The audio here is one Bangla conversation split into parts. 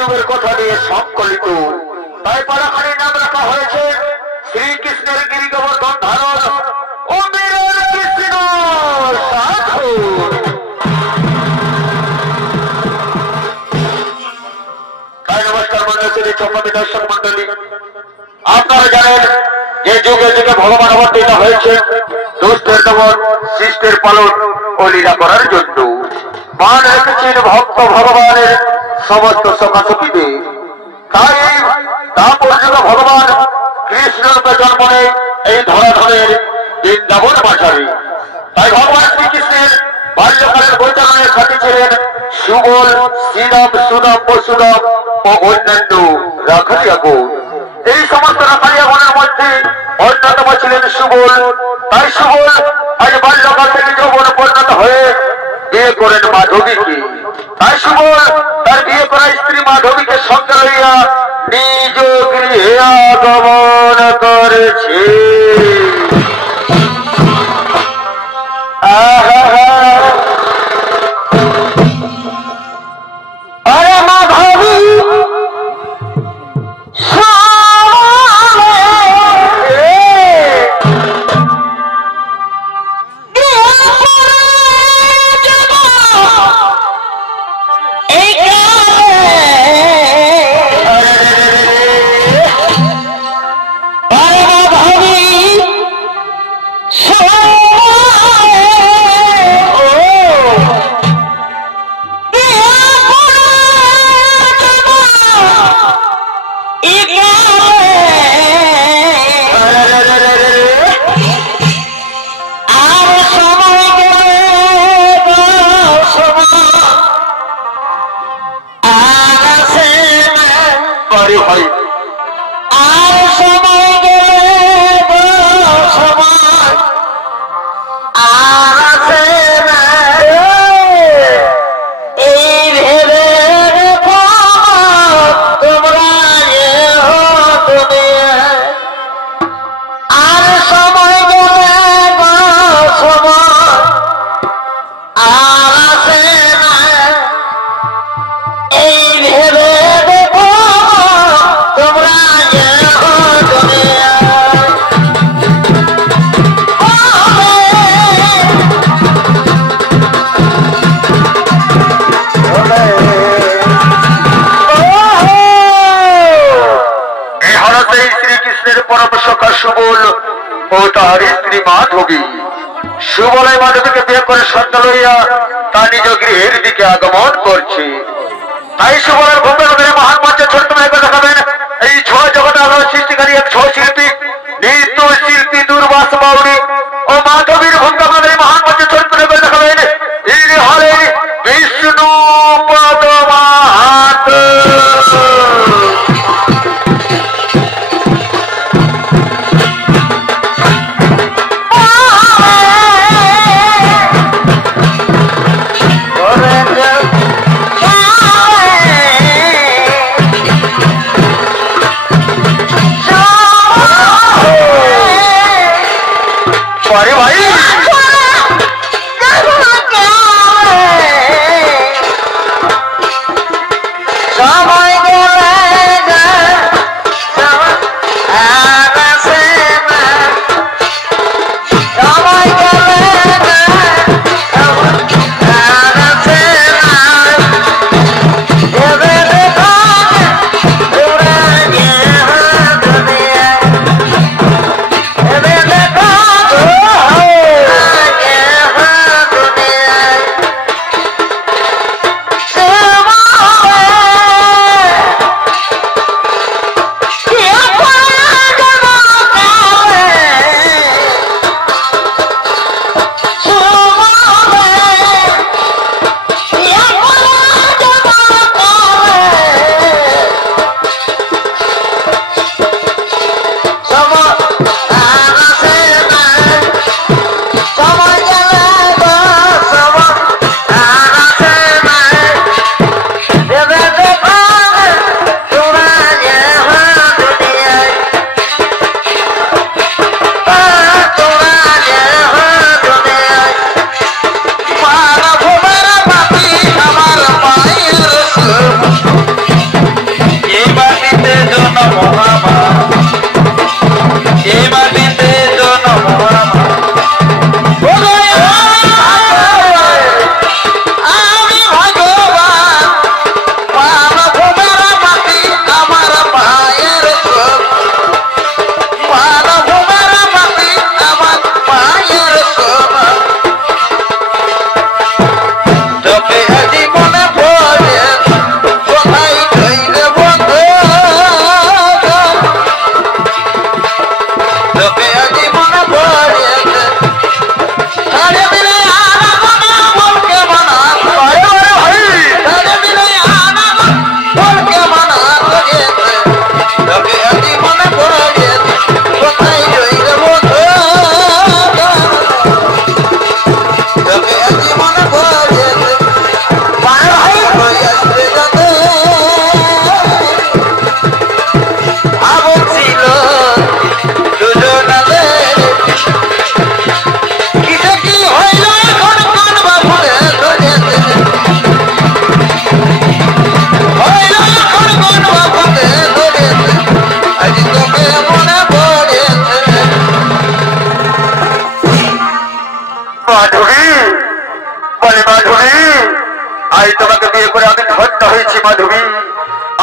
যুগের কথা নিয়ে সংকলিত, তাই পালাখানির নাম রাখা হয়েছে শ্রীকৃষ্ণের গিরি গোবর্ধন ধারণ ও বীরের কৃষ্ণ সাধু। তাই নমস্কার মন্ডলী, চম্পতি দর্শক মন্ডলী, আপনারা জানেন যে যুগে যুগে ভগবান অবতীর্ণ হয়েছে দুষ্টের দমন, শিষ্টের পালন ও লীলা করার জন্য। মান রেখেছেন ভক্ত ভগবানের সমস্ত সখাসখীতে। তাই তারপর যুগে ভগবান কৃষ্ণরূপে জন্ম নেয় এই ধরাধরের বৃন্দাবন বাজারে। তাই ভগবান শ্রীকৃষ্ণের বাল্যকালের বৈতরণের সাথী ছিলেন সুবল, শ্রীরাম, সুদাম, বসুদাম ও অন্যান্য রাখালিয়াগণ। এই সমস্ত রাখালিয়াগণের মধ্যে অন্যতম ছিলেন সুবল। তাই সুবল আজ বাল্যকাল থেকে যৌবন পরিণত হয়ে বিয়ে করেন মাধবীকে। তাই সুবল তার বিয়ে করা স্ত্রী মাধবীকে সঙ্গে লইয়া নিজ গৃহে আগমন করেছে। আরে মাধবী সুবল ও তার স্ত্রী মাধবী। সুবল মাধবীকে বিয়ে করে সন্ধ্যা লইয়া তার নিজ গৃহের দিকে আগমন করছে। তাই সুবলের ভূমিকা মহান মঞ্চে ছোট্ট মেয়েকে দেখাবেন এই ছয় জগৎ আলোর সৃষ্টিকারী এক ছয় শিল্পী, নৃত্য শিল্পী দুর্বাস বাউরি ও মাধবীর ভূমিকা আপনাদের মহান মঞ্চে ছোট্ট মেয়েকে দেখাবেন ইনি হলেন বিষ্ণু পদ মাহাতো। अरे भाई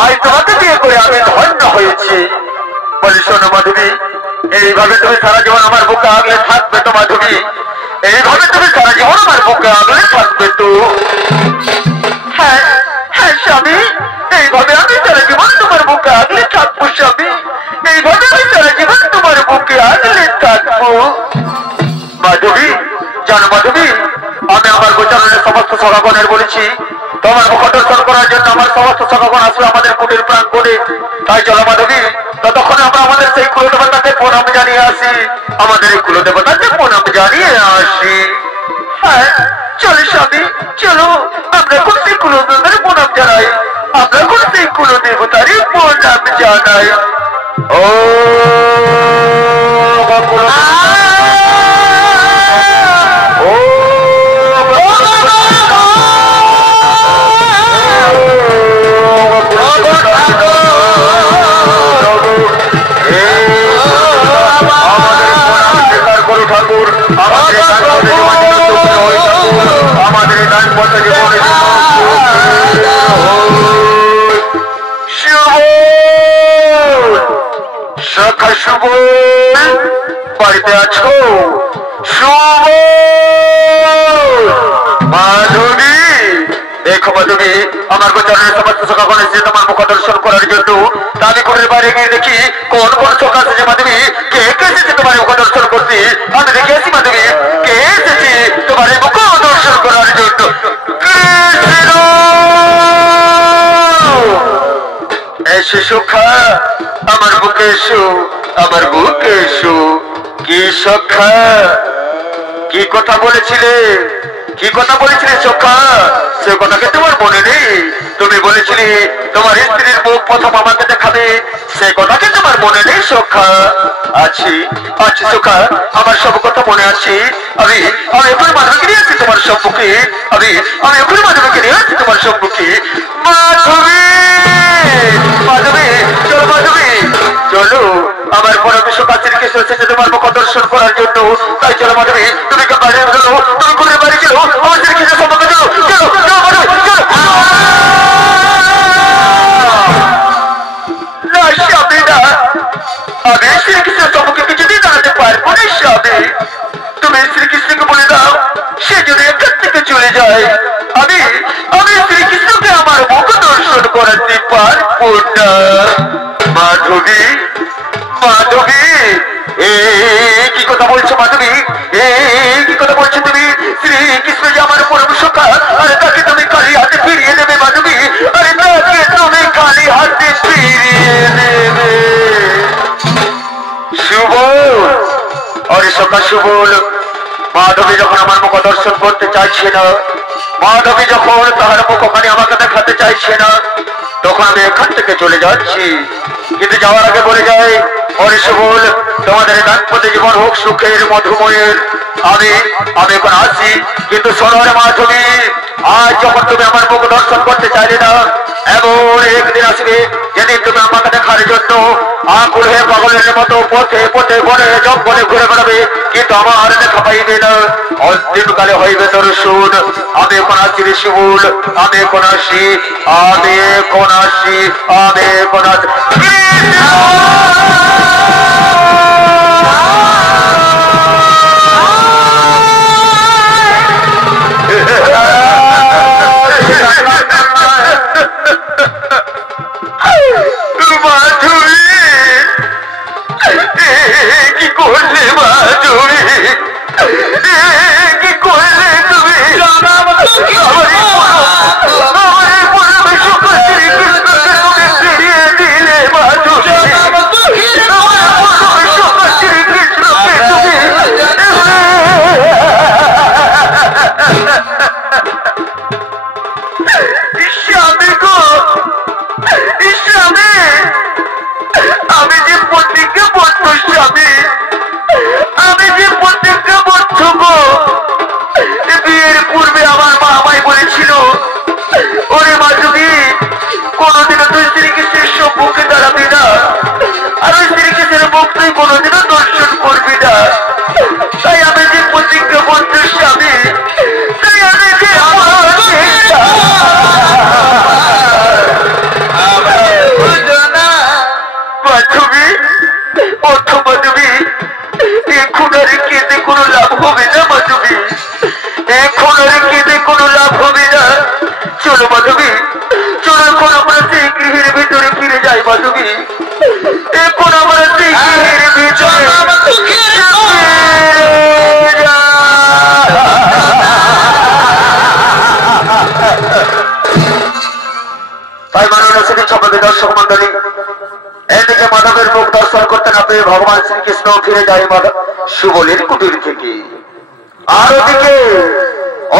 আজ তোমাকে বিয়ে করে আমি ধন্য হয়েছি। বলি শোনো মাধবী, এইভাবে তুমি সারা জীবন আমার বুকে আগলে থাকবে তো মাধবী? এইভাবে তুমি সারা জীবন আমার বুকে আগলে থাকবে তো? হ্যাঁ হ্যাঁ স্বামী, এইভাবে আমি সারা জীবন তোমার বুকে আগলে থাকবো স্বামী। এইভাবে আমি সারা জীবন তোমার বুকে আগলে থাকবো মাধবী। জানো মাধবী, আমি আমার গোচারণের সমস্ত সভাগণের বলেছি তোমার মুখ দর্শন করার জন্য আমার সমস্ত সভাগণ আসবে আমাদের কুটির প্রাঙ্গণে। তাই চলো মাধবী, ততক্ষণে আমরা আমাদের সেই কুলদেবতাকে প্রণাম জানিয়ে আসি। আমাদের এই কুলদেবতাকে প্রণাম জানিয়ে আসি। হ্যাঁ চলো স্বামী, চলো আমরা এখন সেই কুলদেবতার প্রণাম জানাই। আমরা এখন সেই কুলদেবতারই প্রণাম জানাই। ও ঠাকুর আমাদের দান পথে জীবনে সখা শুভ বাড়িতে আছো? শুভ মাধবী, দেখো মাধবী, আমার গোচারণের সমস্ত সখাগণ এসেছে তোমার মুখ দর্শন করার জন্য। আমি ঘরের বাইরে গিয়ে দেখি কোন কোন সখা এসেছে মাধবী। কে কে এসেছে তোমার মুখ দর্শন করতে? আমি দেখে আসি মাধবী, কে এসেছে তোমার মুখ দর্শন করার জন্য। এসে সখা আমার বুকে এসো, আমার বুকে এসো। কি সখা, কি কথা বলেছিলে? কি কথা বলেছিলে সখা? সে কথাকে তোমার মনে নেই? তুমি বলেছিলে তোমার স্ত্রীর মুখ প্রথম আমাকে দেখাবে, সে কথাকে তোমার মনে নেই সখা? আছি আছি সখা, আমার সব কথা মনে আছে। আমি আমি এখন মাধবীকে নিয়ে আসছি তোমার সম্মুখে। আমি এখন মাধবীকে নিয়ে আসছি তোমার সম্মুখে। মাধবী মাধবী, চলো মাধবী, চলো। আমার পরম সখা শ্রীকৃষ্ণ এসেছে তোমার মুখ দর্শন করার জন্য। তাই চলো মাধবী, তুমি বাড়ি চলো, তুমি ঘুরে বাড়ি চলো, আমার শ্রীকৃষ্ণ সম্মুখে চলো। চলো চলো মাধবী, চলো। না স্বামী না, আমি শ্রীকৃষ্ণের সম্মুখে কিছুদিন দাঁড়াতে পারবো না স্বামী। তুমি শ্রীকৃষ্ণকে বলে দাও সে যদি এখান থেকে চলে যায়, আমি আমি শ্রীকৃষ্ণকে আমার মুখ দর্শন করাতে পারবো না। মাধবী মাধবী, কি কথা বলছো মাধবী? কি কথা বলছো তুমি? শ্রীকৃষ্ণ যে আমার পরম সখা, আরে তাকে তুমি খালি হাতে ফিরিয়ে দেবে মাধবী? আরে তাকে তুমি খালি হাতে ফিরিয়ে দেবে? শুভ আরে সখা শুভল, মাধবী যখন আমার মুখ দর্শন করতে চাইছে না, মাধবী যখন তাহার মুখ ওখানে আমাকে দেখাতে চাইছে না, তখন আমি এখান থেকে চলে যাচ্ছি। কিন্তু যাওয়ার আগে বলে যাই, অরে শুভল, তোমাদের দাম্পত্য জীবন হোক সুখের মধুময়ের। আমি এখন আসি, কিন্তু শোনো রে মাধবী, আজ যখন তুমি আমার মুখ দর্শন করতে চাইলে না, এমন একদিন আসবে যেদিন তুমি আমাকে দেখার জন্য আকুল হয়ে পাগলের মতো পথে পথে বনে জঙ্গলে ঘুরে বেড়াবে, কিন্তু আমার দেখা পাইবে না। অন্তিমকালে হইবে দর্শন। আমি এখন আসি রে শিবুল, আমি এখন আসি, আমি এখন আসি, আমি এখন আসি। মাধবী কি করলে? মাধবী কি করলে তুমি? ফিরিয়ে দিলে মাধবী। স্বামী গো, স্বামী ভগবান শ্রীকৃষ্ণ ফিরে যায় সুবলের কুটির থেকে। আর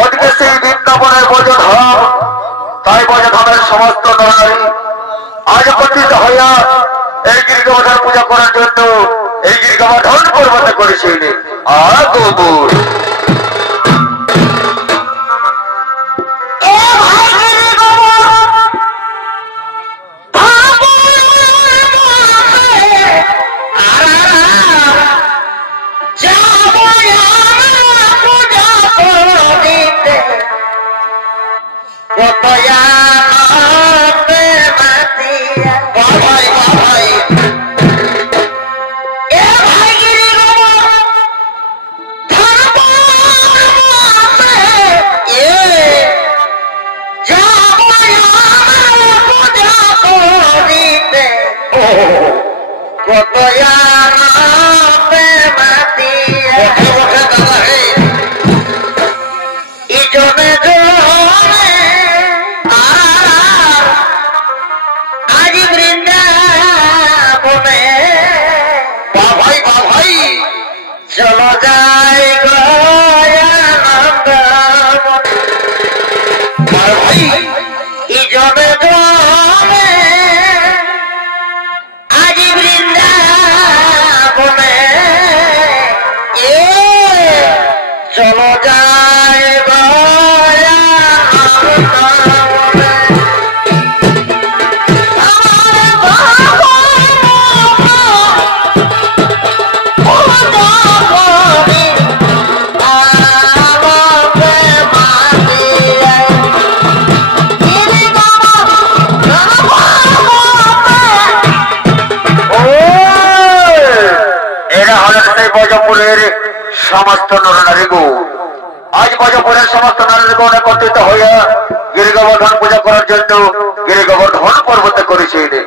ওদিকে সেই বৃন্দাবনের ব্রজধাম, তাই ব্রজধামের সমস্ত নারী আজ একত্রিত হইয়া এই গিরিগোবর্ধন পূজা করার জন্য এই গিরিগোবর্ধন পর্বতে করেছিল আগমন। সমস্ত নরনারীগণ আজ ব্রজপুরের সমস্ত নারীগণ একত্রিত হইয়া গিরিগোবর্ধন পূজা করার জন্য গিরিগোবর্ধন পর্বতে করেছিলেন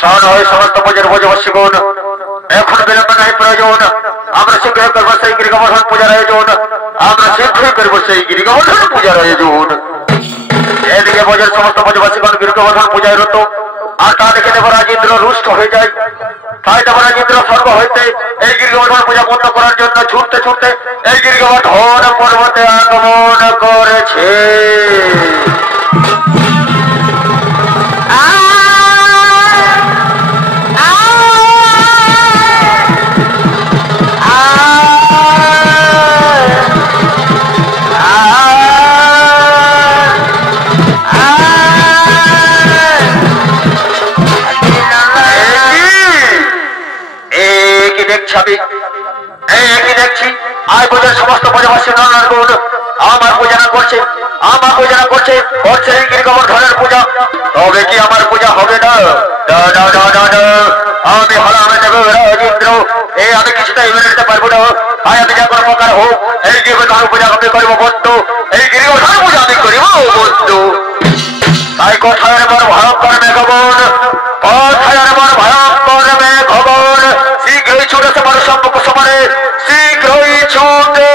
শোন হয় সমস্ত পূজার ব্রজবাসীগণ, এখন বিলম্ব নাই প্রয়োজন। আমরা শীঘ্রই করবো সেই গিরিগোবর্ধন পূজার আয়োজন। আমরা শীঘ্রই করবো সেই গিরিগোবর্ধন পূজার আয়োজন। এদিকে ব্রজের সমস্ত ব্রজবাসীগণ গিরিগোবর্ধন পূজায় রত, আর তা দেখে দেবরাজ ইন্দ্র রুষ্ট হয়ে যায়। তাই দেবরাজ ইন্দ্র স্বর্গ হইতে এই গিরিগোবর্ধন পূজা বন্ধ করার জন্য ছুটতে ছুটতে এই গিরিগোবর্ধন পর্বতে আগমন করেছে। দেখছি আয় পূজার সমস্ত ব্রজবাসী নরনারীগণ আমার পূজা করছে, আমার পূজা করছে করছে এই গিরিগোবর্ধনের পূজা। তবে কি আমার পূজা হবে না? আমি হলাম দেবরাজ ইন্দ্র, এই আমি কিছুটাই মেনে নিতে পারবো না। তাই আমি যা কোনো প্রকার হোক এই গিরিগোবর্ধন পূজা আমি করিব বন্ধু, এই গিরিগোবর্ধন পূজা আমি করিব বন্ধু। তাই কোথায় আমার ভয়ঙ্কর মেঘবন, কোথায় আমার ভয়ঙ্কর মেঘবন, শীঘ্রই ছুটে আমার সম্মুখ সমানে, শীঘ্রই ছুটে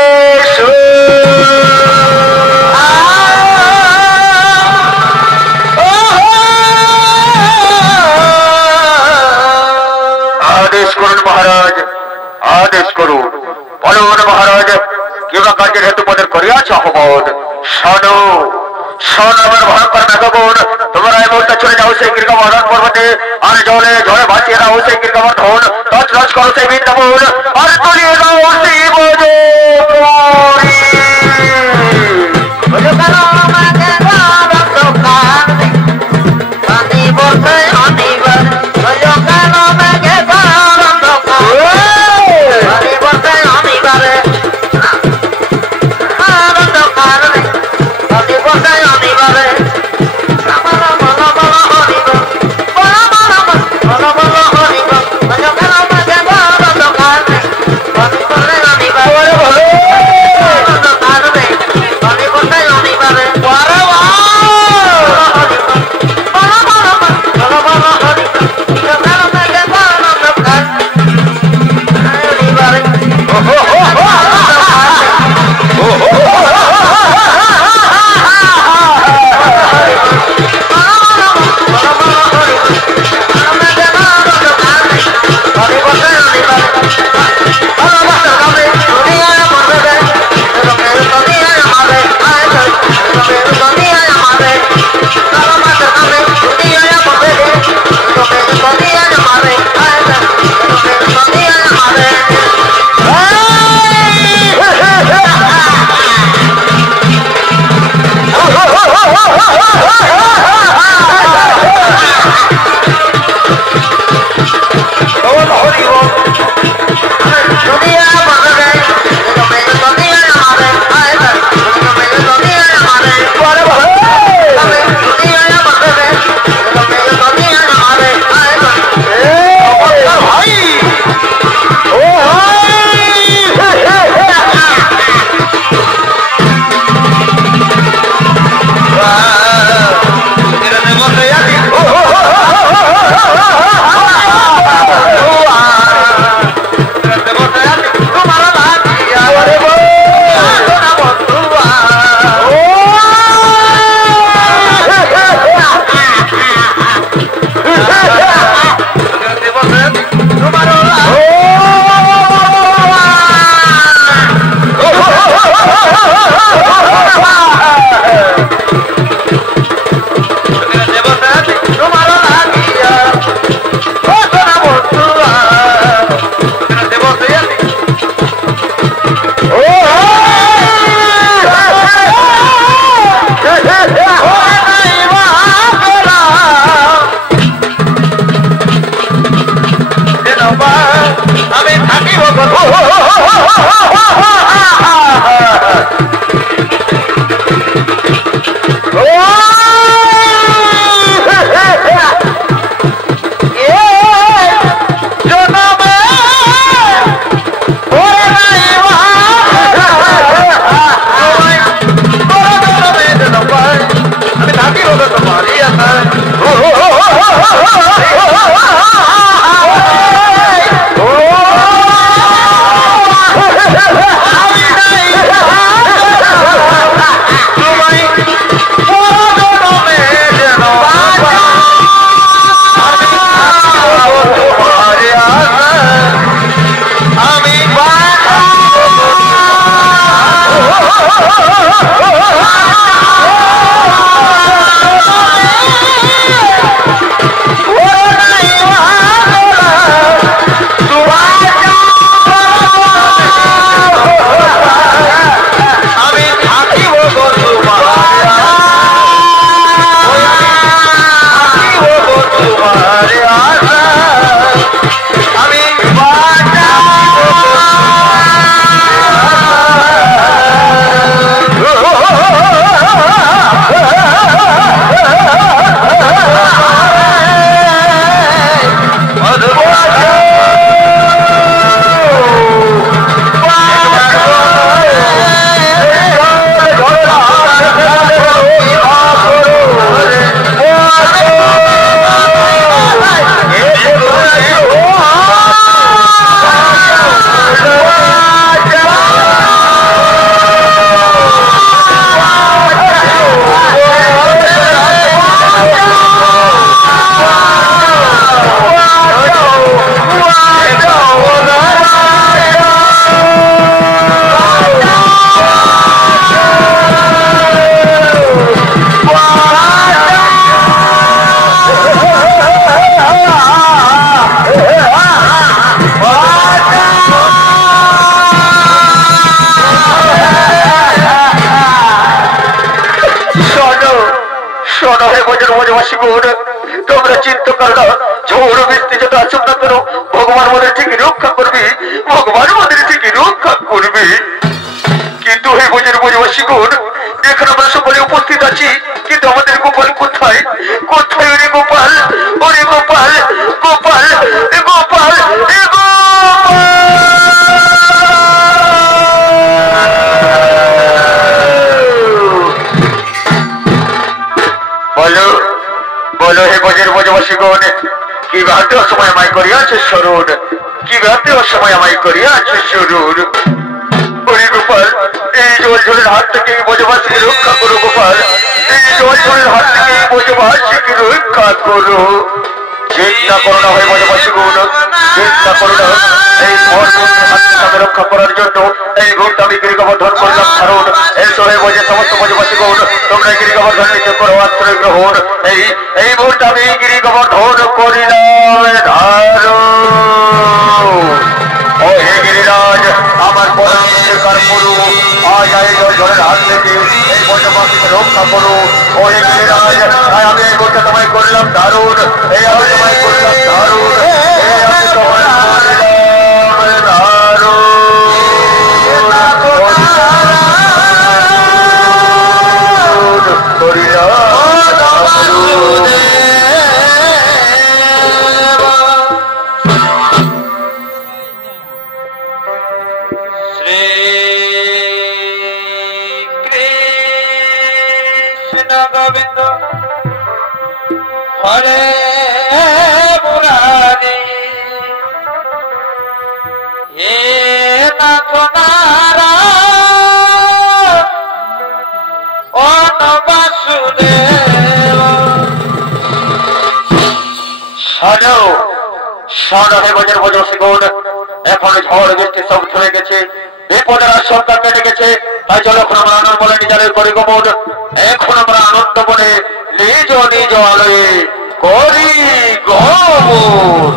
আদেশ করুন মহারাজ, আদেশ করুন। বলুন মহারাজ কিংবা কার্যের হেতু পদের করিয়াছ আহ্বান। শোনো শোন আমার ভয়ঙ্কর মেঘবন, তোমরা এই মুহূর্তে চলে যাও সেই গিরিগোবর্ধন পর্বতে, আর জলে ঝড়ে ভাসিয়ে দাও সেই গিরিগোবর্ধন, টচ টচ করো সেই বৃন্দাবন, আর তলিয়ে দাও সেই ব্রজপুরী। Oh, তোমরা চিন্তা করো না, ঝড় বৃষ্টি যত আসুক না কেন ভগবান আমাদের ঠিকই রক্ষা করবে, ভগবান আমাদের ঠিকই রক্ষা করবে। কিন্তু হে বোঝের বোঝবাসীগণ, এখানে আমরা সকলে উপস্থিত আছি, কিন্তু আমাদের গোপাল কোথায়? কোথায় ওরে গোপাল? ওরে গোপাল, গোপাল, গোপাল, বলো বলো হে বোঝের বোঝবাসীগণ, কি ভাবতে অসময় আমায় করিয়াছে স্মরণ, কি ভাবতে অসময় আমায় করিয়াছে স্মরণ। ওরে গোপাল, এই জল ঝড়ের হাত থেকে বোঝবাসীকে রক্ষা করো গোপাল, এই জল ঝড়ের হাত থেকে বোঝবাসীকে রক্ষা করো। চিন্তা করো না হয়ে বোঝবাসীগণ, চিন্তা করো না, এই হাত রক্ষা করার জন্য এই ঘুরটা আমি গিরিগোবর্ধন করলাম ধারণ। এসো হয়ে বোঝে সমস্ত বোঝবাসীগণ, তোমরা গিরিগোবর্ধন নিতে করো আশ্রয় গ্রহণ। এই ভোট আমি গিরিগোবর্ধন করিলাম ধারণ। ও হে গিরিরাজ, আমার পরামর্শকার করো, আজ এই জলের হাত থেকে এই বোঝবাসীকে রক্ষা করো। ও হে গিরিরাজ, আমি এই ভোটটা তোমায় করলাম ধারণ, এই আমি তোমায় করলাম ধারণ, এই আমি তোমায় করলাম ধারণ। গোবিন্দ হরে মুরারি হে নাথ নারায়ণ ও বাসুদেব। শোনো শোনো হে বোঝের বোঝবাসীগণ, এখন ঝড় বৃষ্টি সব থেমে গেছে, বিপদের আশঙ্কা কেটে গেছে। তাই চলো এখন আমরা আনন্দ বলে নিজের করি গোপন, এখন আমরা আনন্দ বলে নিজ নিজ আলয়ে করি গোপন।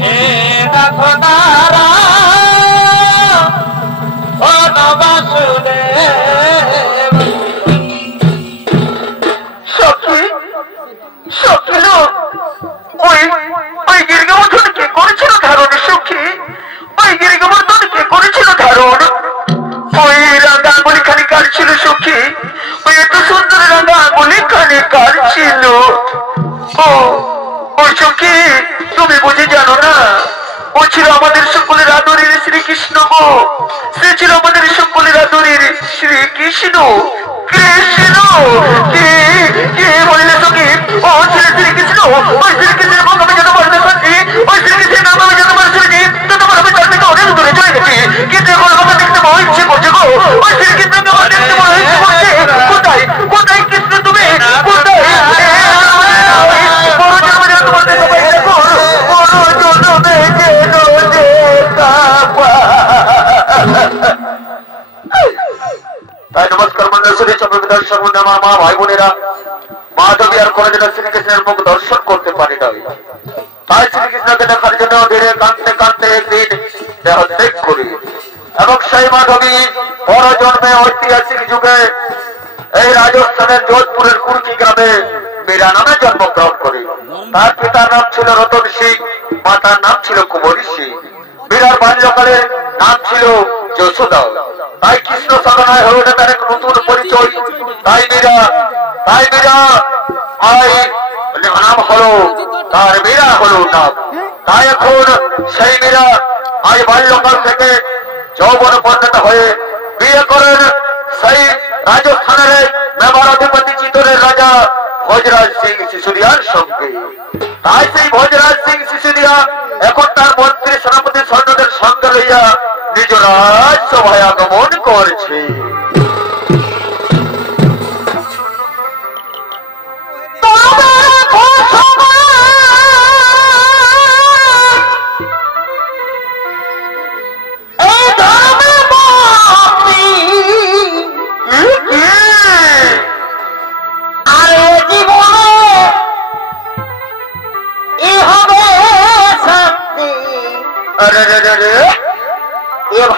হে নাথ নারায়ণ ও বাসুদেব। সখী সখী ওই ওই গিরিগোবর্ধন কে করেছিল ধারণ? সখী ওই গিরিগোবর্ধন কে করেছিল ধারণ? ওই রাঙা আঙুলি খানি কার ছিল সখী? ওই এত সুন্দর রাঙা আঙুলি খানি কার ছিল? ও ও সখী, তুমি বুঝে জানো না, ও ছিল আমাদের সকলের আদরের শ্রীকৃষ্ণ গো, সে ছিল আমাদের সকলের আদরের শ্রীকৃষ্ণ। কৃষ্ণ কে কে বললে সখী? ও ছিল শ্রীকৃষ্ণ। ওই শ্রীকৃষ্ণের মুখ আমি যতবার দেখেছি, ওই শ্রীকৃষ্ণের নাম আমি যতবার শুনেছি, ততবার আমি তার থেকে অনেক দূরে চলে গেছি। কিন্তু এখন আমাকে দেখতে বড় ইচ্ছে করছে গো, ওই শ্রীকৃষ্ণকে আমার দেখতে বড় ইচ্ছে করছে। কোথায় কোথায় কৃষ্ণ তুমি? কোথায়? বড় জন্মে তোমার সবাই দেখো, বড় জন্মে চন্দ্রকে দর্শন করতে আমার মা ভাই বোনেরা মাধবী আর কোনোদিনও শ্রীকৃষ্ণের মুখ দর্শন করতে পারি না। তাই শ্রীকৃষ্ণকে দেখার জন্য ধীরে কাঁদতে কাঁদতে একদিন দেহ ত্যাগ করি এবং সেই মাধবী বড় জন্মে ঐতিহাসিক যুগে এই রাজস্থানের যোধপুরের কুর্কি গ্রামে মীরা নামে জন্মগ্রহণ করে। তার পিতার নাম ছিল রতন সিং, মাতার নাম ছিল কুমারী সিং। মীরার বাল্যকালের নাম ছিল যশোদা। তাই কৃষ্ণ সাধনায় হয়ে ওঠে তার এক নতুন পরিচয়। তাই মীরা নাম হলো তার, মীরা হলো নাম। তাই এখন সেই মীরা আজ বাল্যকাল থেকে যৌবন পর্যন্ত হয়ে বিয়ে করেন সেই রাজস্থানের মেবার অধিপতি চিতরের রাজা ভোজরাজ সিং সিসোদিয়ার সঙ্গে। তাই সেই ভোজরাজ সিং সিসোদিয়া এখন তার মন্ত্রী সেনাপতি সৈন্যদের সঙ্গে লইয়া নিজ রাজসভায় আগমন করছে।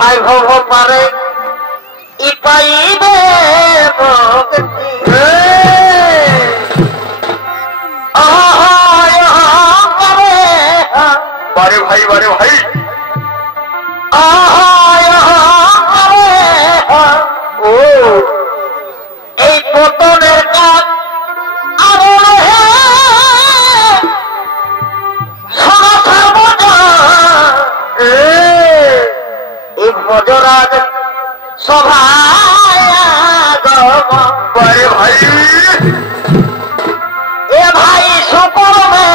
ভাই ভব মারে পাইবে বারে ভাই বারে ভাই ও এই পতনের কাজ ভজরাজ সভায় বারে ভাই এ ভাই সুপর মে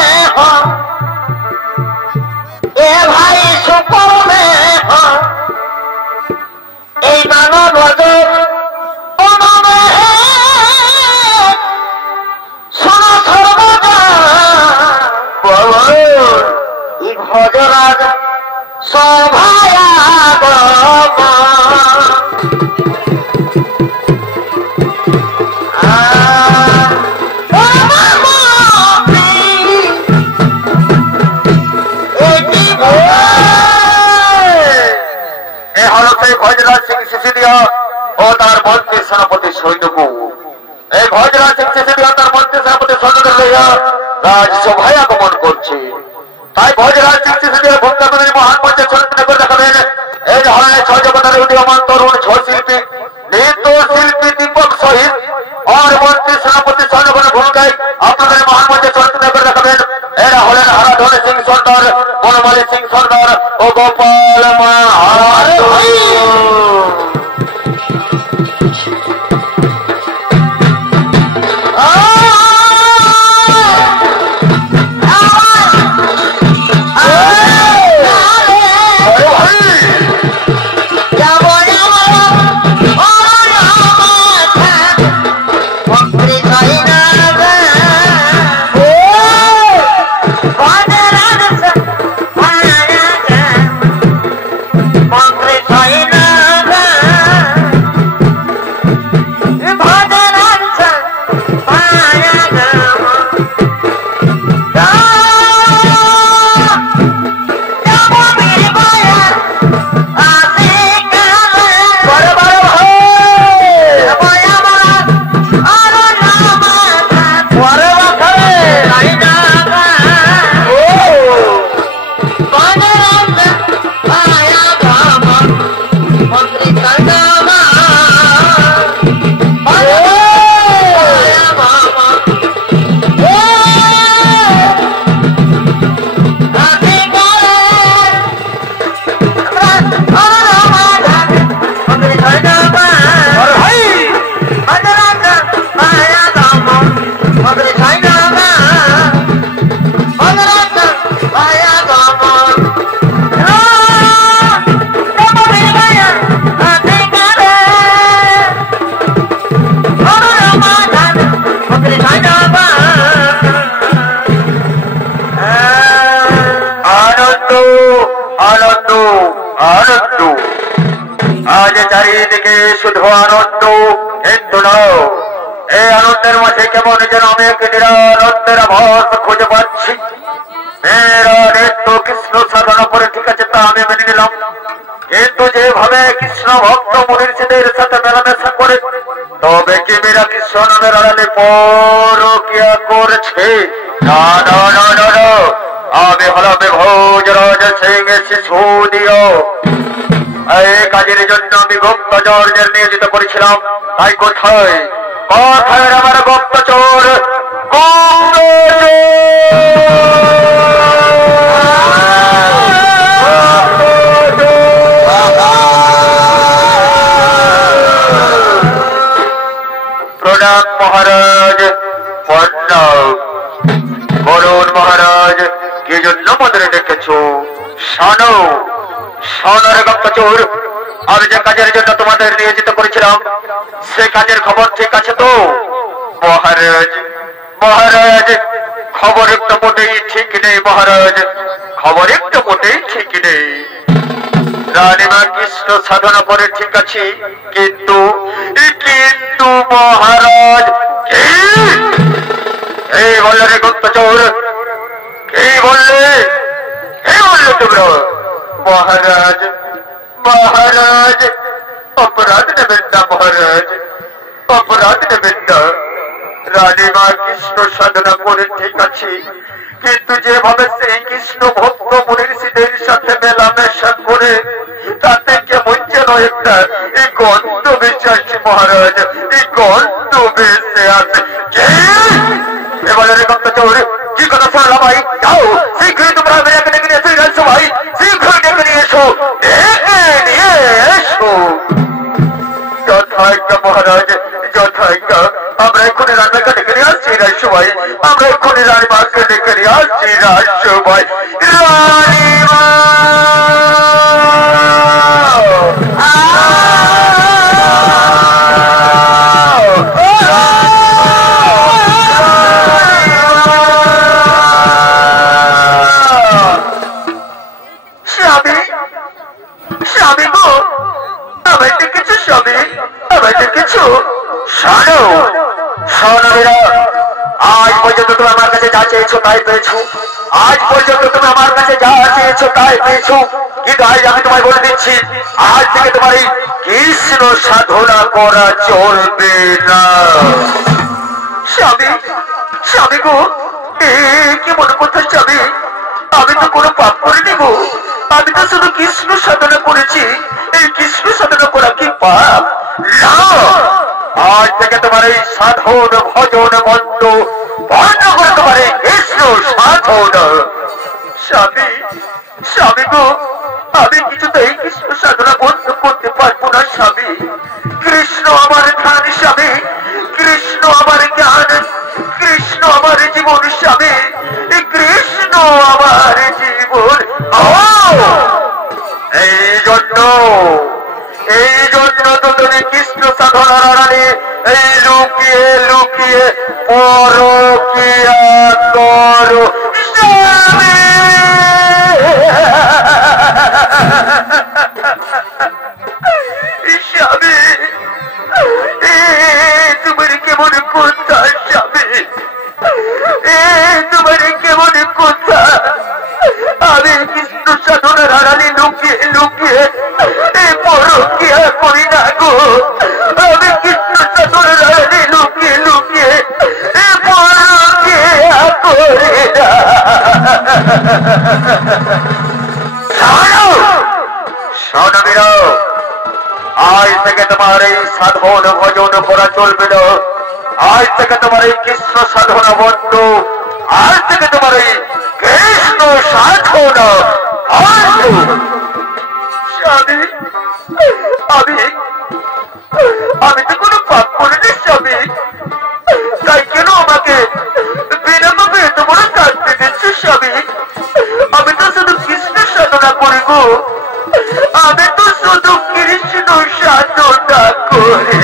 এ ভাই সুপর মে এই মানব শোনো সর্বদা এই ভজরাজ সভায় ভোজরাজ সিং সিসোদিয়া ও তার মন্ত্রী সেনাপতি সৈন্য। এই ভোজরাজ সিং সিসোদিয়া তার মন্ত্রী সেনাপতি সৈন্যদের লইয়া রাজসভায় আগমন করছে। তাই ভোজরাজ সিং সিসোদিয়া ভূমিকা মহান মঞ্চে চরিত্র করে দেখাবেন এই ধরনের ছয় জগতের উদীয়মান তরুণ ছয় শিল্পী, নৃত্য শিল্পী দীপক সহিত আর মন্ত্রী সেনাপতি সৈন্যগণের ভূমিকায় আপনাদের মহান মঞ্চে চরিত্র করে দেখাবেন। এরা হলেন হারাধন সিং সর্দার, বনমালী সিং সর্দার ও গোপাল মাহাতো। আজ চারিদিকে শুধু আনন্দ, কিন্তু নয় নিরানন্দের মাঝে কেমন যেন আমি এক নিরানন্দের আভাস খুঁজে পাচ্ছি। মেয়েরা নিত্য কৃষ্ণ সাধনা করে, ঠিক আছে, তা আমি মেনে নিলাম, কিন্তু যেভাবে কৃষ্ণ ভক্ত মনীষীদের সাথে মেলামেশা করে, তবে কি মেয়েরা কৃষ্ণ নামের আড়ালে পরকিয়া করছে? না না না না না, আমি হলাম ভোজরাজ সিং শিশুদিও। এই কাজের জন্য আমি গুপ্তচরদের নিয়োজিত করেছিলাম। তাই কোথায় কোথায় আমার গুপ্তচর? প্রণাম মহারাজ, প্রণাম। বলুন মহারাজ, কি জন্য মন্দিরে ডেকেছো? শোনো শোনো গুপ্তচর, আমি যে কাজের জন্য তোমাদের নিয়োজিত করেছিলাম, সে কাজের খবর ঠিক আছে তো? মহারাজ মহারাজ, খবর একটু মোটেই ঠিক নেই মহারাজ, খবর একটু মোটেই ঠিক নেই। রানীমা কৃষ্ণ সাধনা করে, ঠিক আছে, কিন্তু কিন্তু মহারাজ এই বললে রে গুপ্তচর, এই বললে তোমরা? মহারাজ মহারাজ, অপরাধ নেবেন না মহারাজ, অপরাধ নেবেন না। রানীমা কৃষ্ণ সাধনা করে, ঠিক আছে, কিন্তু যেভাবে সেই কৃষ্ণ ভক্ত মনীষীদের সাথে মেলামেশা করে, তাতে কেমন যেন একটা এই গন্ধ বেঁচে আসছে মহারাজ, এই গন্ধ বেঁচে আছে। এবারে গুপ্তচর, কি কথা শুনলাম ভাই? যাও শীঘ্রই তোমরা মেয়েকে ডেকে নিয়ে এসো, সবাই শীঘ্রই ডেকে নিয়ে এসো, নিয়ে এসো। যথাজ্ঞা মহারাজ, যথাজ্ঞা। আমরা এক্ষুনি রান্নাকে ডেকে নিয়ে আসছি রাজসভাই, আমরা এক্ষুনি রানীমাকে ডেকে নিয়ে আসছি রাজসভাই। রানীমা স্বামী গো, আমার ডেকেছো স্বামী, আমার ডেকেছো? শোনো শোনো মেয়েরা, আজ পর্যন্ত তুমি আমার কাছে যা চেয়েছো তাই পেয়েছো, আজ পর্যন্ত তুমি আমার কাছে যা চেয়েছো তাই পেয়েছো, কিন্তু আজ আমি তোমায় বলে দিচ্ছি, আজ থেকে তোমার এই কৃষ্ণ সাধনা করা চলবে না। স্বামী স্বামী গো, কি মনে করছো স্বামী? আমি তো কোনো পাপ করিনি গো, আমি তো শুধু কৃষ্ণ সাধনা করেছি। এই কৃষ্ণ সাধনা করা কি পাপ? না, আজ থেকে তোমার এই সাধন ভজন বন্ধ বন্ধ করে তোমার এই কৃষ্ণ সাধন। স্বামী স্বামী গো, আমি কিছুতেই কৃষ্ণ সাধনা বন্ধ করতে পারবো না স্বামী। কৃষ্ণ আমার ধ্যান স্বামী, কৃষ্ণ আমার জ্ঞান, কৃষ্ণ আমার জীবন স্বামী, কৃষ্ণ আমার জীবন। এই জন্য তো তুমি কৃষ্ণ সাধনার আড়ালে এই লুকিয়ে লুকিয়ে পরকিয়া করো স্বামী। স্বামী, তোমার কেমন কথা স্বামী, তোমার কেমন কথা? আমি কৃষ্ণ সাধনার আড়ালে লুকিয়ে লুকিয়ে পরকিয়া করি না গো, আমি কৃষ্ণ সাধনার আড়ালে লুকিয়ে লুকিয়ে পরকিয়া করি না। শোনো বীরা, আজ থেকে তোমার এই সাধন ভজন করা চলবে না, আজ থেকে তোমার এই কৃষ্ণ সাধনা বন্ধ, আজ থেকে তোমার এই কৃষ্ণ সাধনা বন্ধ। স্বামী, আমি তো কোনো পাপ করিনি স্বামী, তাই কেন আমাকে বিনামূল্যে এত বড় শাস্তি দিচ্ছে স্বামী? আমি তো শুধু কৃষ্ণ সাধনা করি গো, আমি তো শুধু কৃষ্ণ সাধনা করি।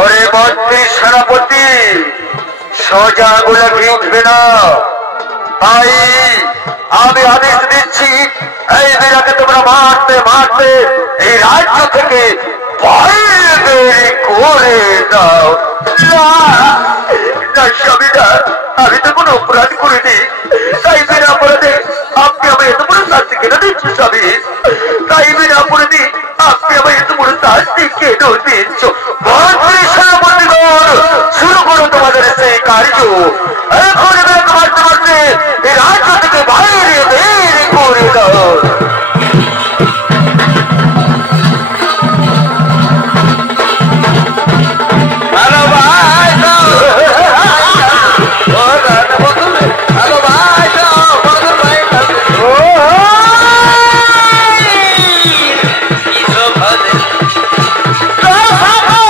ওরে মন্ত্রী সেনাপতি, সোজা আঙুলে ঘি উঠবে না, তাই আমি আদেশ দিচ্ছি, এই বীরাকে তোমরা মারতে মারতে এই রাজ্য থেকে বাইরে করে দাও। না না স্বামীরা, আমি তো কোনো অপরাধ করিনি, তাই বিনা অপরাধে আপনি আমার এত বড় শাস্তি কেন দিচ্ছ স্বামী? তাই বিনা অপরাধে আপনি আমার এত বড় শাস্তি কেন দিচ্ছ? শুরু করো তোমাদের সেই কার্য। এখন মারতে মারতে এই রাজ্য থেকে বাইরে বের করে দাও। Oh,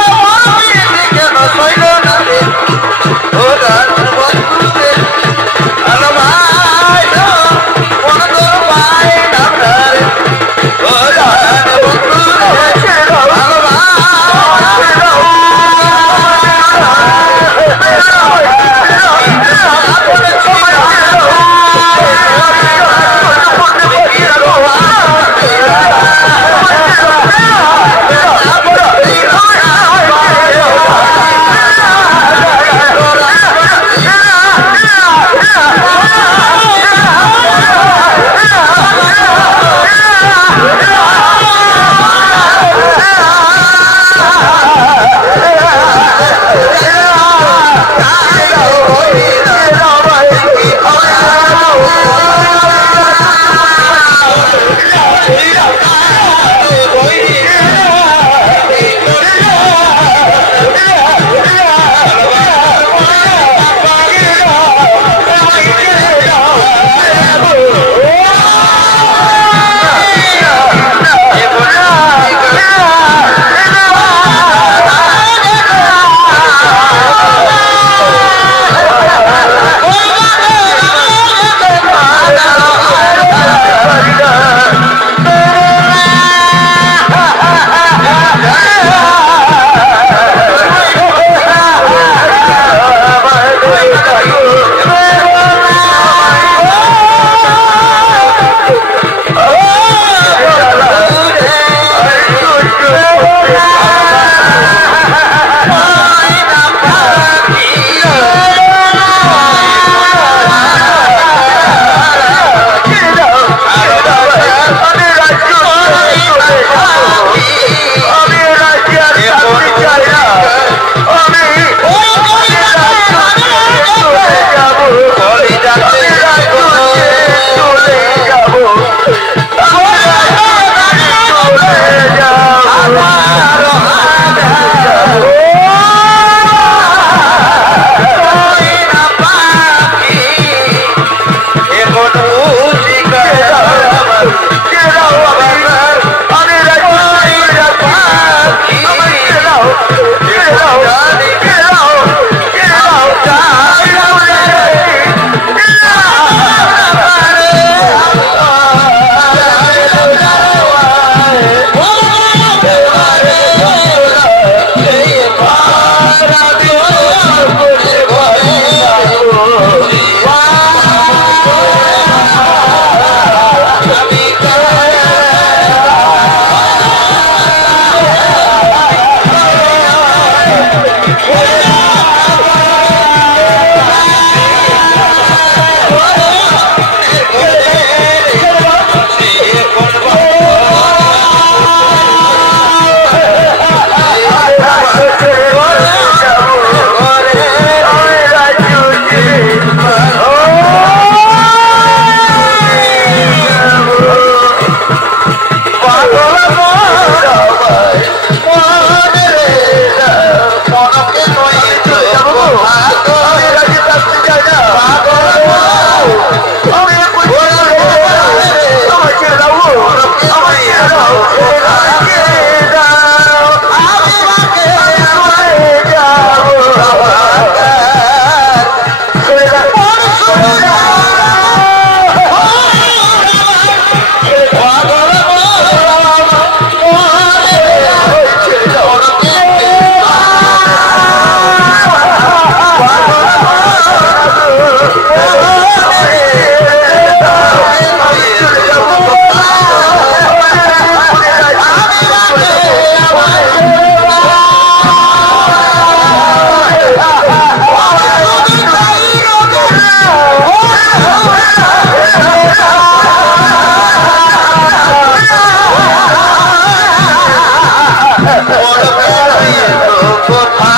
কথা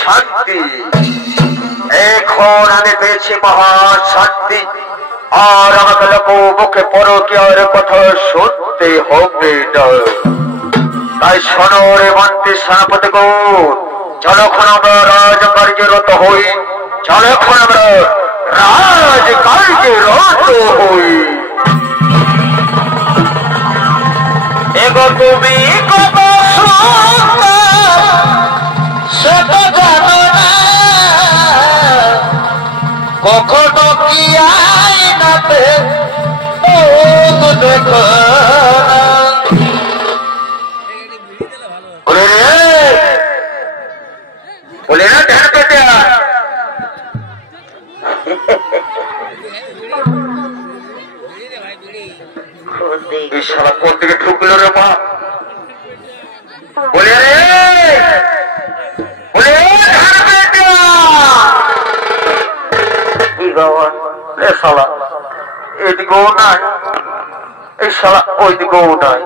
শান্তি এখন আমি পেয়েছি মহান শান্তি আর আমাকে লোক মুখে পরকীয়ার কথা শুনতে হবে না তাই শোনরে মন্ত্রী সেনাপতি গণ যখন আমরা রাজকার্যরত হই যখন আমরা রাজকার্যরত হই এগো তুমি কত সেটা জানো না কখনো কি আইনাতে দেখো বলে না ধ্যান পেতে কোন দিকে ঠুকলো রে মা বলে রে এদিকেও নাই এই শালা ওইদিকেও নাই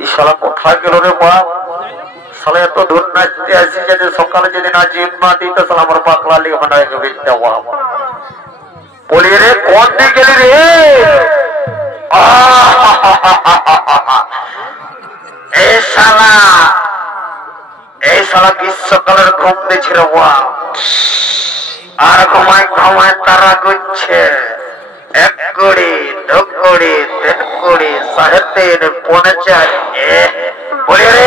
এই শালা কোথায় গেল রে মা শালা এত দূর নাচতে আসি যদি সকালে যদি না জিম না দিত শালা আমার পাকলা লিখে মনে হয় বলি রে কোন দিকে গেলি রে এই শালা গ্রীষ্মকালের ঘুম দিছিল আর ঘুমায় ঘুমায় তারা গুচ্ছে 1 কোটি 2 কোটি 3 কোটি 3.5 পৌনে 4 বলি রে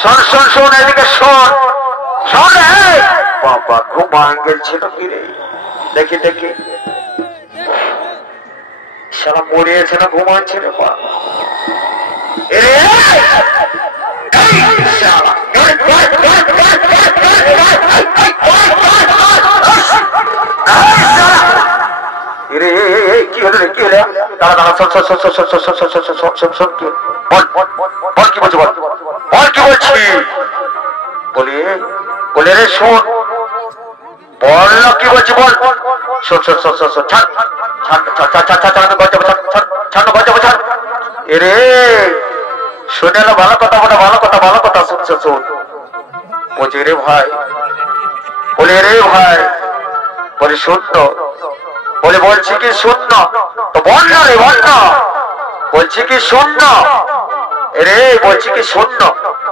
শোন শোন শোন এদিকে শোন শোন বাবা ঘুমান গেছিল কি রে দেখি দেখি শালা মরিয়েছে না ঘুমাচ্ছে রে বা কি হলো রে কি হলো দাঁড়া দাঁড়া শোন শোন শোন শোন শোন শোন শোন শোন শোন শোন কি বল কি বলছি বল বল কি বলছি বলে রে শোন বল না কি বলছি বল শোন শোন শোন শোন শোন ছাড় ছাড় ছাড় ছাড় ছাড় ছাড় গজব ছাড় ছাড় গজব ছাড় এরে শুনে এলো ভালো কথা বলে ভালো কথা শুনছো শোন বলছি রে ভাই বলে রে ভাই বলি শূন্য বলে বলছি কি শূন্য তো বল না রে বল না বলছি কি শূন্য রে বলছি কি শূন্য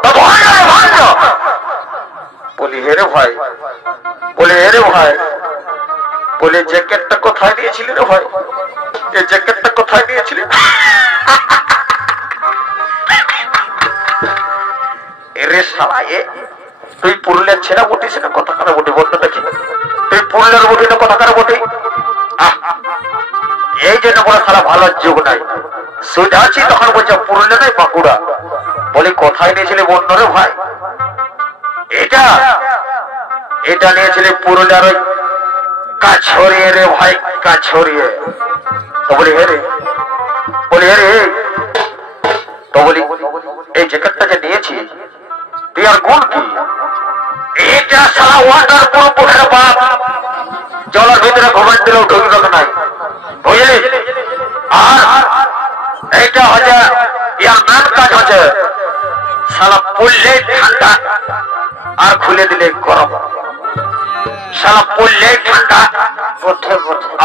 তো বল না রে বল না বলি হে রে ভাই বলে হে রে ভাই বলে জ্যাকেটটা কোথায় দিয়েছিলি রে ভাই এই জ্যাকেটটা কোথায় দিয়েছিলি এরে শালা তুই পুরুলিয়ার ছেড়া বটিস না কথা কারা বটি বলতে দেখি তুই পুরুলিয়ার বটি না কথা কারা বটি এই জন্য বলে সারা ভালো যোগ নাই সুইটা আছি তখন বলছে পুরুলিয়া নাই বাঁকুড়া বলি কোথায় নিয়েছিলি বন্য রে ভাই এটা নিয়েছিলি পুরুলিয়ার ওই কাছড়িয়ে রে ভাই কাছড়িয়ে তো বলি হে রে তো বলি এই জ্যাকেটটা যে নিয়েছি তুই আর গুণ কি এটা সারা ওয়াটার পুরো বাপ জলের ভিতরে ঘুমাই দিলেও ঢুকবে নাই বুঝলি আর এইটা হচ্ছে ইয়ার মেন কাজ হচ্ছে সারা পড়লে ঠান্ডা আর খুলে দিলে গরম সারা পড়লে ঠান্ডা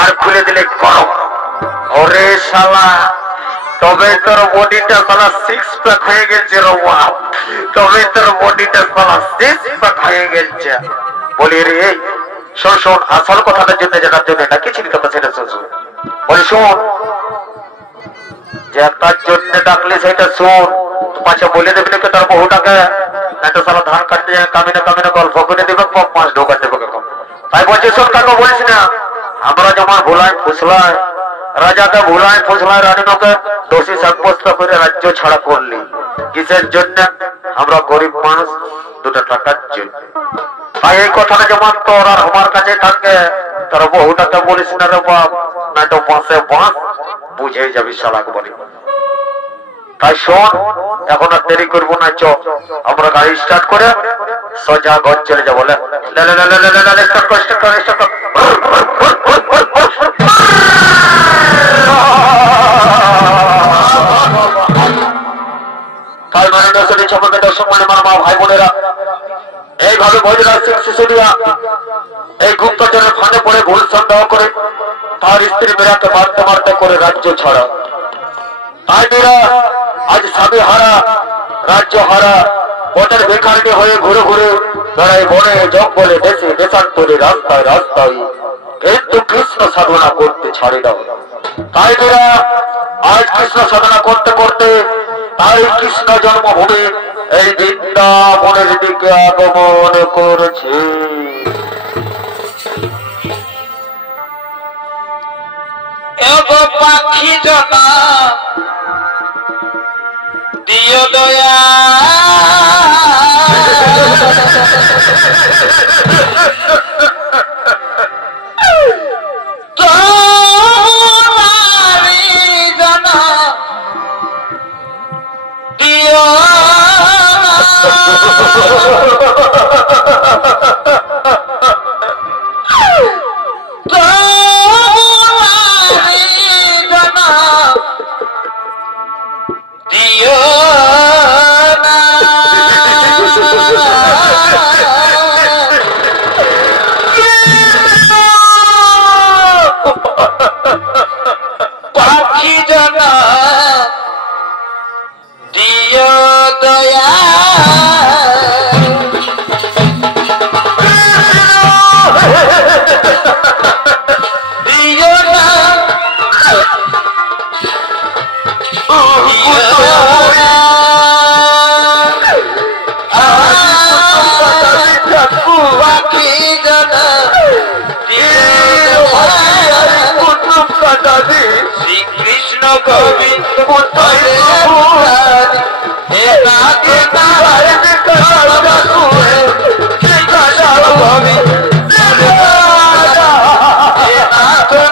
আর খুলে দিলে গরম ওরে শালা তবে তোর বডিটা সালা 6 প্যাক হয়ে গেছে রে বাপ তবে তোর বডিটা সালা 6 প্যাক হয়ে গেছে বলি রে শোন শোন আসল কথাটা জেনে জানার জন্য না কিছু কথা সেটা শোন বলি শোন যে তার জন্য ডাকলে সেটা শোন পাঁচে বলে দেবে নাকি তার বহুটাকে একটা সালা ধান কাটতে যায় কামিনে গল্প করে দেবে 5 ঢোকা দেবে তাই বলছে শোন কাকে বলিস না আমরা যেমন ভোলাই ফুসলাই রাজাকে ভুলায় ফুসলায় রানীকে দোষী সাব্যস্ত করে রাজ্য ছাড়া করলি কিসের জন্য? আমরা গরিব মানুষ, 2টা টাকার জন্য। তাই এই কথাটা যেমন তোর আর আমার কাছে থাকে, তোর বহুটাকে বলিস না রে বাপ, না তো বাঁশে বাঁশ বুঝে যাবি শালাক বলি। তাই শোন, এখন আর দেরি করবো না, চ আমরা গাড়ি স্টার্ট করে সোজা ঘর চলে যাবো। ভাই বোনেরা, এইভাবে ভোজরাজ সিং সিসোদিয়া এই গুপ্তচরের ফাঁদে পড়ে ভুল সন্দেহ করে তার স্ত্রী মেয়েরাকে মারতে মারতে করে রাজ্য ছাড়া। তাই মেয়েরা আজ স্বামী হারা, রাজ্য হারা, পথের বেকারিনী হয়ে ঘুরে ঘুরে বেড়ায় বনে জঙ্গলে, দেশে দেশান্তরে, রাস্তায় রাস্তায়, কিন্তু কৃষ্ণ সাধনা করতে ছাড়ে না। তাই মেয়েরা আজ কৃষ্ণ সাধনা করতে করতে তাই কৃষ্ণ জন্মভূমি এই বৃন্দাবনের দিকে আগমন করেছে। এগো পাখি জনা দিও দয়া, তোমারি জনা দিও পাখি জনা দিও দয়া, দিও না পাখি জনা শ্রীকৃষ্ণ গোবিন্দ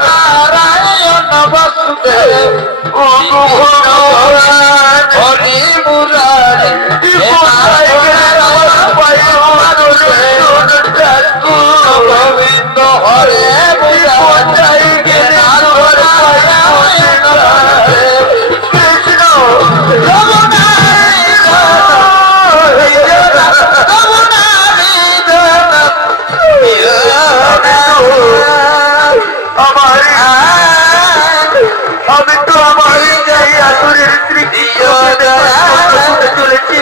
নারায়ণ বাসুদেব হরি মুরারি গোবিন্দ হরে কৃষ্ণ আমি তো আমার আসুরের স্ত্রী চলেছি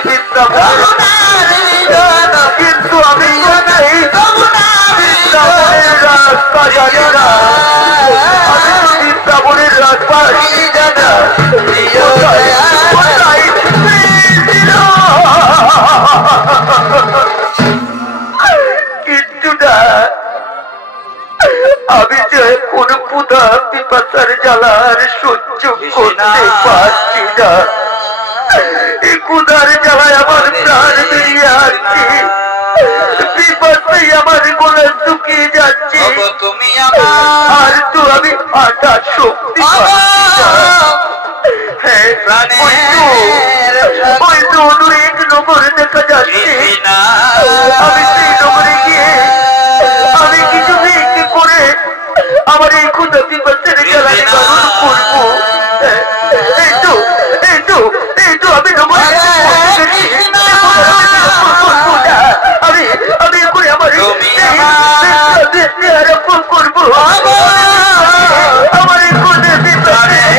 কিন্তু আমি বৃন্দাবনের রাস্তা জানা কিন্তু না, আমি যে কোন ক্ষুধা পিপাসার জ্বালার সহ্য করতে পারছি না। এই ক্ষুধার জ্বালায় আমার প্রাণ বেরিয়ে আসছে, পিপাসায় আমার গোলা শুকিয়ে যাচ্ছে, তুমি আর তো আমি হাঁটার শক্তি পাচ্ছি না। হ্যাঁ, ওই তো অন্য এক নম্বর দেখা যাচ্ছে। আমি সেই নম্বরে গিয়ে আমি কিছু বিক্রি করে আমার এই ক্ষুদা পিপাসের জ্বালা নিবারণ করবো। এই তো আমি নম্বরে আমি করে আমার আরম্ভ করবো। আমার এই ক্ষুদা পিপাসের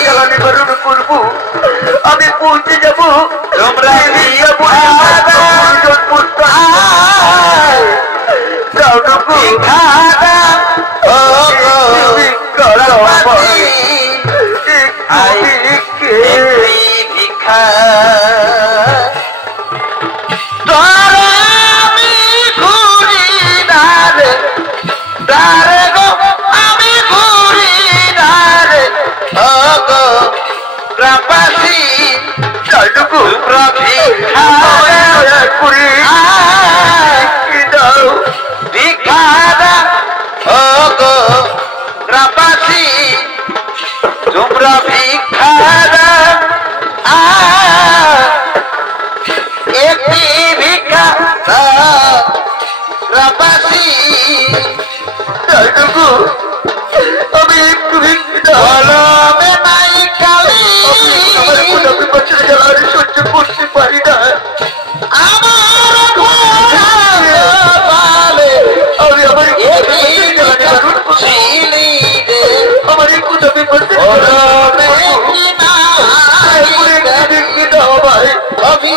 জ্বালানি বারণ করবো আমি পৌঁছে যাবো তোমরা তোমরা ভিক্ষারা একটি ভিক্ষা রাবাসী আমি একটু বলবে নাই কালী জ্বালানি সহ্য করতে পারি না আমার ঘরে আমি আমার আমার এই কোথা বিপদে ভাই আমি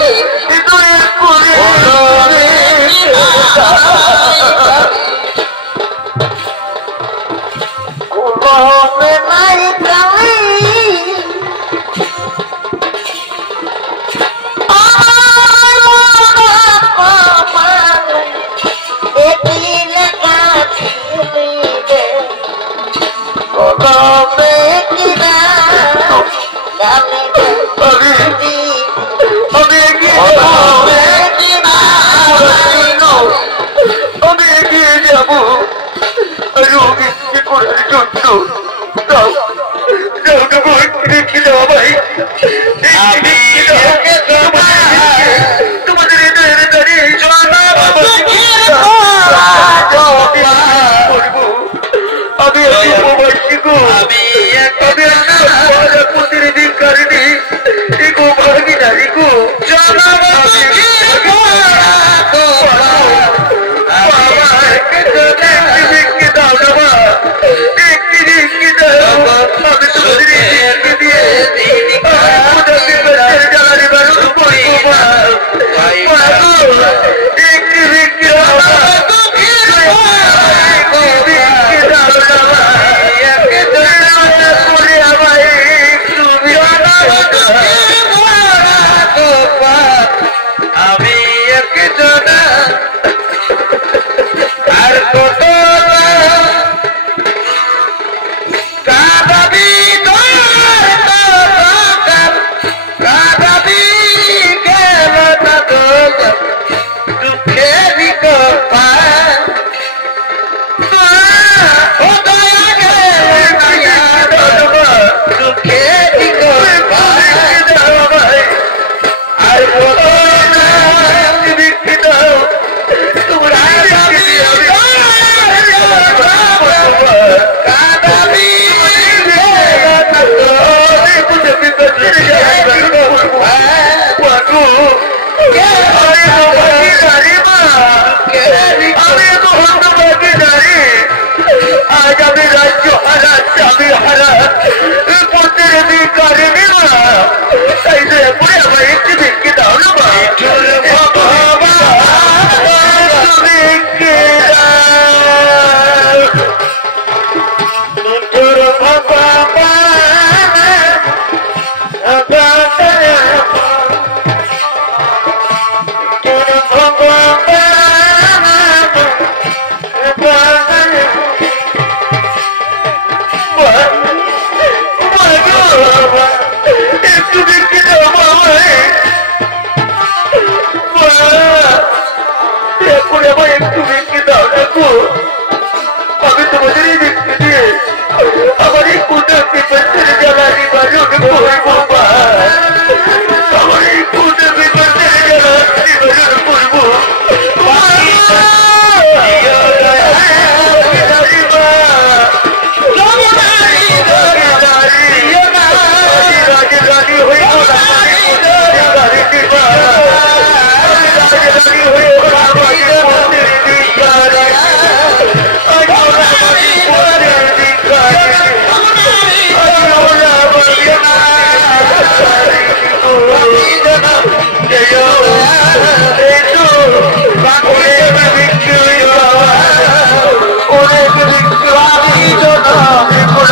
আমি এগিয়ে যাবো রোগীকে করার জন্য রেখে দেওয়া ভাই তোমাদের দাঁড়িয়ে আমি উপবাসী গো আমি প্রতিনিধি কারিনি গো ভাবি নারী গো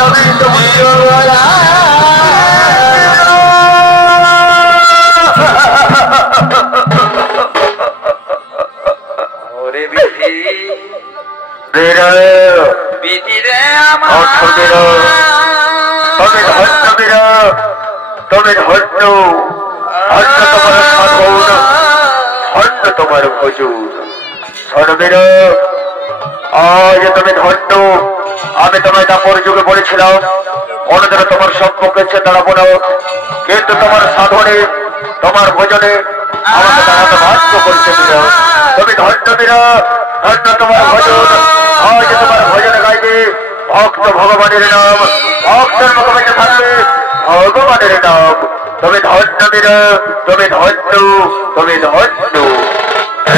আমি ওরে বিধি বিধি রে আমার তুমি ধন্য বীর, তুমি ধন্য, ধন্য তোমার সাধন, ধন্য তোমার ভজন। ধর্মের আজ তুমি ধন্য। আমি তোমায় দাপর যুগে বলেছিলাম কোনদিন তোমার সম্মুখে এসে দাঁড়াবো না, কিন্তু তোমার সাধনে তোমার ভজনে আমাকে দাঁড়াতে বাধ্য করতে দিল। তুমি ধন্য বীর, ধন্য তোমার ভজন। আজ তোমার ভজনে গাইবে ভক্ত ভগবানের নাম, ভক্তের মুখে বেঁচে থাকবে ভগবানের নাম। তুমি ধন্য বীর, তুমি ধন্য, তুমি ধন্য।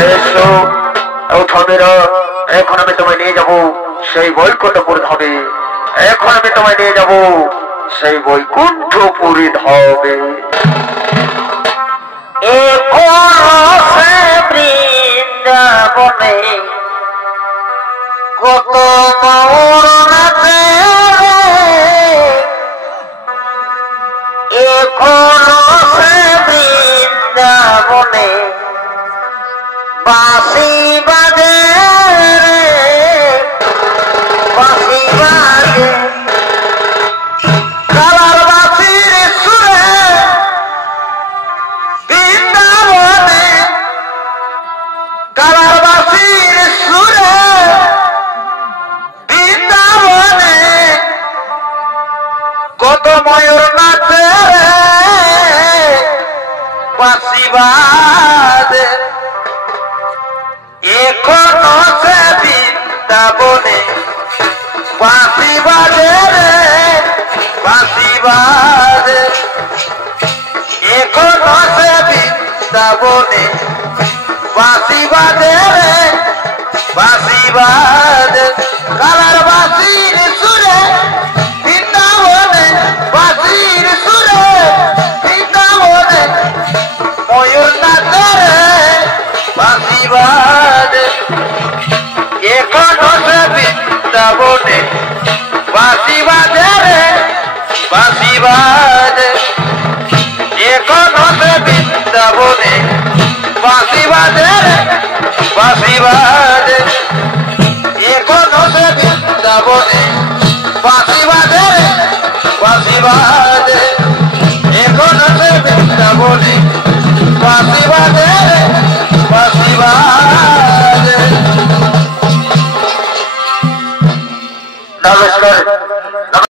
এসো ধর্মের, এখন আমি তোমায় নিয়ে যাবো সেই বৈকুণ্ঠপুর ধামে। এখন আমি তোমায় নিয়ে যাবো সেই বৈকুণ্ঠপুরী ধামে। বৃন্দাবনে কত মৌরনাথে এখনো সে বৃন্দাবনে বাঁশি বাজে বাঁশি বাজে কালার বাঁশির সুরে বৃন্দাবনে কালার বাঁশির সুরে বৃন্দাবনে কত ময়ূর নাচে বাঁশি বাজে এখনো সে বৃন্দাবনে বাঁশি বাজে রে বাঁশি বাজে এখনো সে বৃন্দাবনে বাঁশি বাজে রে বাঁশি বাজে কালার বাঁশির সুরে বৃন্দাবনে বাঁশির সুরে বৃন্দাবনে ময়ূর নাচে রে বাঁশি বাজে এখনো সে বৃন্দাবনে বাঁশি বাজে রে বাঁশি বাজে এখনো সে বৃন্দাবনে বাঁশি বাজে রে বাঁশি বাজে এখনো সে বৃন্দাবনে বাঁশি বাজে রে বাঁশি বাজে এখনো সে বৃন্দাবনে বাঁশি বাজে রে বাঁশি বাজে। নমস্কার।